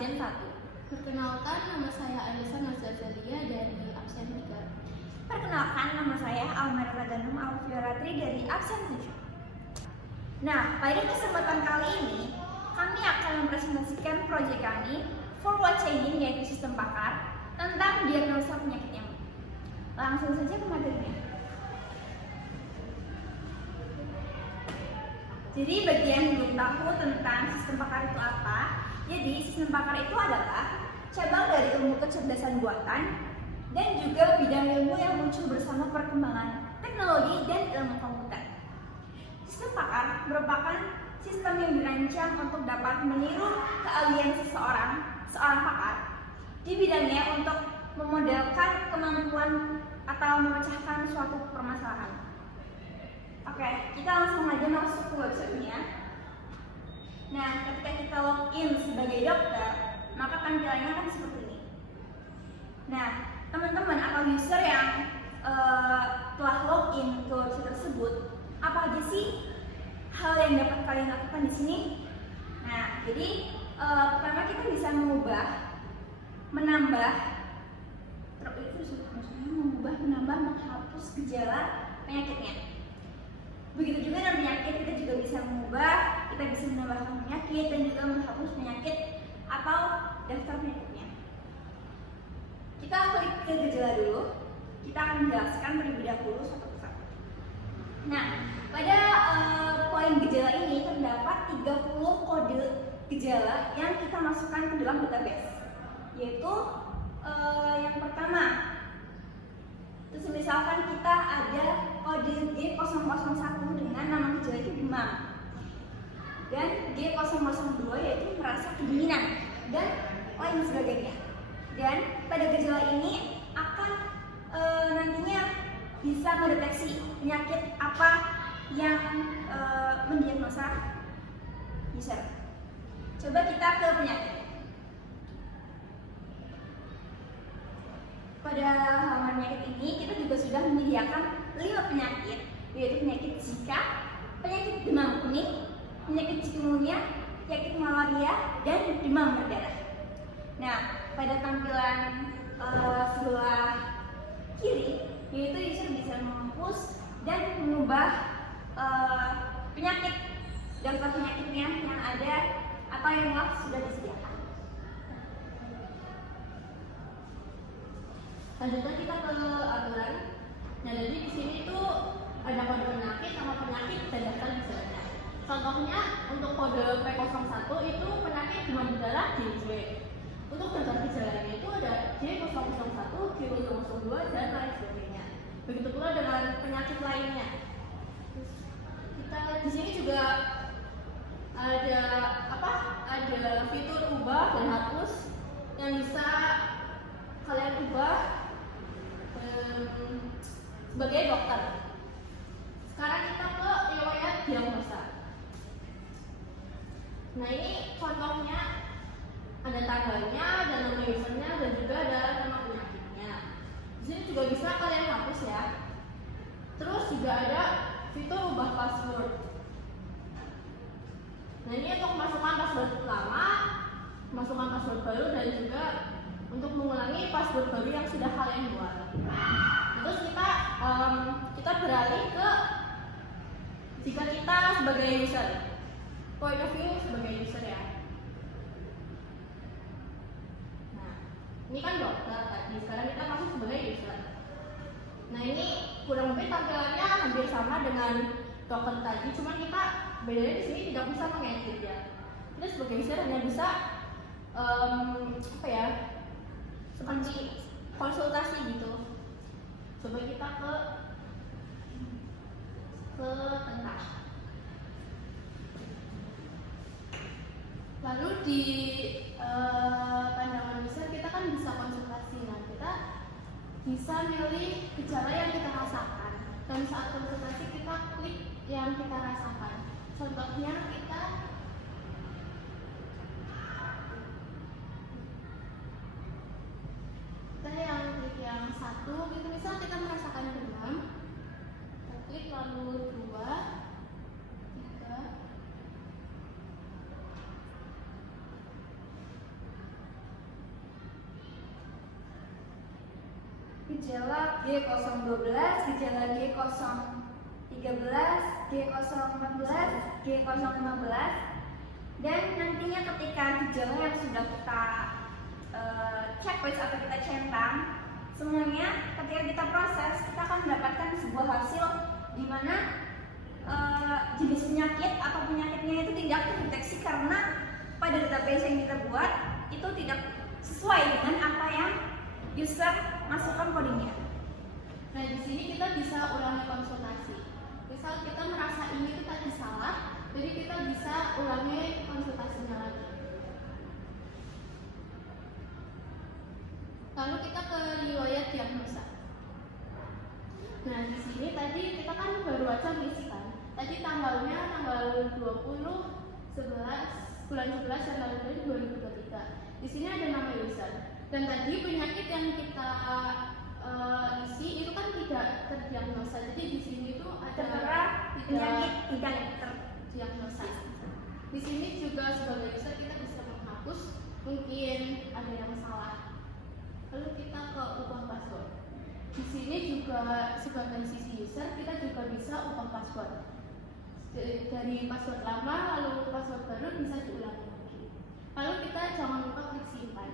absen 1. Perkenalkan, nama saya Anissa Nazazalia dari absen 3. Perkenalkan, nama saya Almar Raganum Alfioratri dari absen 7. Nah, pada kesempatan kali ini kami akan mempresentasikan proyek kami Forward Changing, yaitu sistem pakar tentang diagnosa penyakit nyamuk. Langsung saja ke materinya. Jadi bagi yang belum tahu tentang sistem pakar itu apa, jadi sistem pakar itu adalah cabang dari ilmu kecerdasan buatan dan juga bidang ilmu yang muncul bersama perkembangan teknologi dan ilmu komputer. Sistem pakar merupakan sistem yang dirancang untuk dapat meniru keahlian seorang pakar di bidangnya untuk memodelkan kemampuan atau memecahkan suatu permasalahan. Oke, kita langsung aja masuk ke websitenya. Nah, ketika kita login sebagai dokter, maka tampilannya kan seperti ini. Nah, teman-teman atau user yang telah login ke website tersebut, apa aja sih hal yang dapat kalian lakukan di sini? Nah, jadi pertama kita bisa mengubah, menambah, menghapus gejala penyakitnya. Begitu juga dengan penyakit, kita juga bisa mengubah, kita bisa menambahkan penyakit dan juga menghapus penyakit atau daftar penyakitnya. Kita klik ke gejala dulu, kita akan menjelaskan terlebih dahulu satu persatu. Nah, pada poin gejala ini terdapat 30 kode gejala yang kita masukkan ke dalam database, yaitu yang pertama, terus misalkan kita ada kode G001 dengan nama gejala itu demam, dan G002 yaitu merasa kedinginan dan lain sebagainya. Dan pada gejala ini akan nantinya bisa mendeteksi penyakit apa yang mendiagnosa user. Coba kita ke penyakit. Pada halaman penyakit ini kita juga sudah menyediakan 5 penyakit, yaitu penyakit Zika, penyakit demam kuning, penyakit chikungunya, penyakit malaria, dan demam berdarah. Nah, pada tampilan sebelah kiri, yaitu user bisa menghapus dan mengubah penyakit daftar penyakitnya yang ada atau yang sudah disediakan. Selanjutnya kita ke aturan. Nah, jadi di sini tuh ada kode penyakit sama penyakit dan daftar gejalanya. Contohnya untuk kode P01 itu penyakit demam berdarah DJW. Untuk daftar gejalanya itu ada J001, J002 dan lain sebagainya. Begitu pula dengan penyakit lainnya. Kita di sini juga ada Ada fitur ubah dan hapus yang bisa kalian ubah sebagai dokter. Sekarang kita ke riwayat diagnosa. Nah, ini contohnya ada tanggalnya, ada nama usernya, dan juga ada nama penyakitnya. Di sini juga bisa kalian hapus ya. Terus juga ada fitur ubah password. Nah, ini untuk masukkan password lama, masukkan password baru, dan juga untuk mengulangi password baru yang sudah kalian buat. Terus kita beralih ke jika kita sebagai user, point of view sebagai user ya. Nah, ini kan dokter tadi, sekarang kita masuk sebagai user. Nah, ini kurang lebih tampilannya hampir sama dengan dokter tadi, cuma kita bedanya di sini tidak bisa mengedit ya. Kita sebagai user hanya bisa seperti konsultasi gitu. Coba kita ke tengah. Lalu di pandangan user kita kan bisa konsultasi. Nah, kita bisa milih gejala yang kita rasakan, dan saat konsultasi kita klik yang kita rasakan. Contohnya kita yang klik yang 1 gitu, misal kita merasakan demam, kita klik lalu 2, 3, gejala G012, gejala G013, G014, G015, dan nantinya ketika gejala yang sudah kita checklist atau kita centang semuanya, ketika kita proses kita akan mendapatkan sebuah hasil di mana jenis penyakit atau penyakitnya itu tidak terdeteksi karena pada database yang kita buat itu tidak sesuai dengan apa yang user masukkan kodenya. Nah, di sini kita bisa ulangi konsultasi. Misal kita merasa ini itu tadi salah, jadi kita bisa ulangi konsultasinya lagi. Lalu kita ke riwayat diagnosa. Nah, di sini tadi kita kan baru aja mengisi kan. Tadi tanggalnya tanggal bulan 11 Januari 2023. Di sini ada nama user. Dan tadi penyakit yang kita isi itu kan tidak terdiagnosa. Jadi di sini itu ada penyakit tidak terdiagnosa. Di sini juga sebagai user kita bisa menghapus mungkin ada yang salah. Lalu kita ke ubah password. Di sini juga sebagai sisi user kita juga bisa ubah password. Dari password lama lalu password baru bisa diulangi lagi. Lalu kita jangan lupa klik simpan.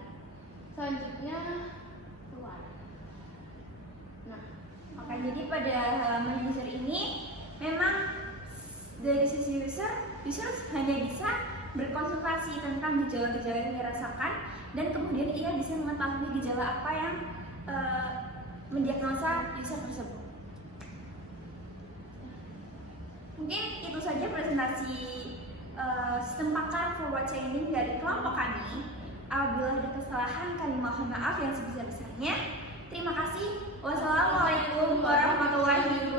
Selanjutnya keluar. Nah, Oke, jadi pada halaman user ini memang dari sisi user hanya bisa berkonsultasi tentang gejala-gejala yang dirasakan dan kemudian ia bisa mengetahui gejala apa yang mendiagnosa user tersebut. Mungkin itu saja presentasi sistem pakar forward chaining dari kelompok kami. Apabila ada kesalahan, kami mohon maaf yang sebesar-besarnya. Terima kasih. Wassalamualaikum warahmatullahi wabarakatuh.